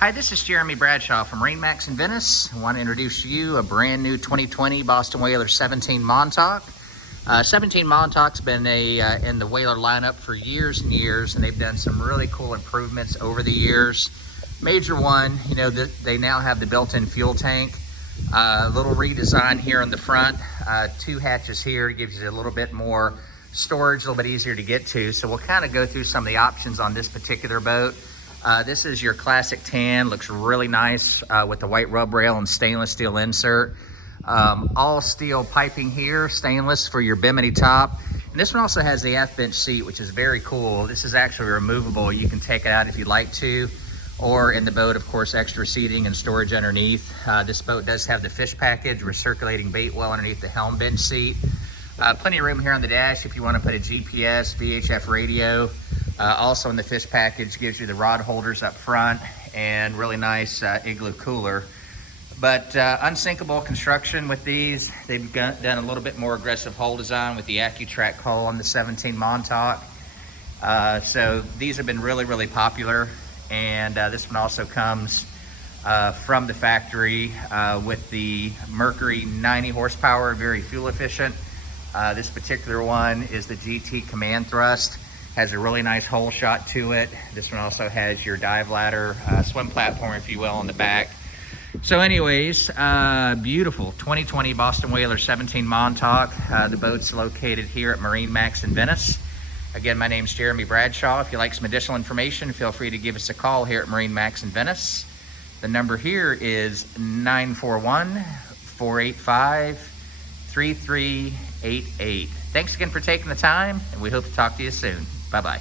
Hi, this is Jeremy Bradshaw from MarineMax in Venice. I want to introduce to you a brand new 2020 Boston Whaler 17 Montauk. 17 Montauk's been in the Whaler lineup for years and years, and they've done some really cool improvements over the years. Major one, they now have the built-in fuel tank. A little redesign here on the front. 2 hatches here gives you a little bit more storage, a little bit easier to get to. So we'll kind of go through some of the options on this particular boat. This is your classic tan, looks really nice with the white rub rail and stainless steel insert. All steel piping here, stainless for your bimini top. And this one also has the aft bench seat, which is very cool. This is actually removable. You can take it out if you'd like to, or in the boat, of course, extra seating and storage underneath. This boat does have the fish package, recirculating bait well underneath the helm bench seat. Plenty of room here on the dash if you want to put a GPS, VHF radio. Also in the fish package gives you the rod holders up front and really nice igloo cooler. But unsinkable construction with these. They've done a little bit more aggressive hull design with the AccuTrack hull on the 17 Montauk. So these have been really, really popular. And this one also comes from the factory with the Mercury 90 horsepower, very fuel efficient. This particular one is the GT Command Thrust. Has a really nice hole shot to it. This one also has your dive ladder, swim platform, if you will, on the back. So anyways, beautiful 2020 Boston Whaler 17 Montauk. The boat's located here at MarineMax in Venice. Again, my name's Jeremy Bradshaw. If you'd like some additional information, feel free to give us a call here at MarineMax in Venice. The number here is 941-485-3388. Thanks again for taking the time, and we hope to talk to you soon. Bye-bye.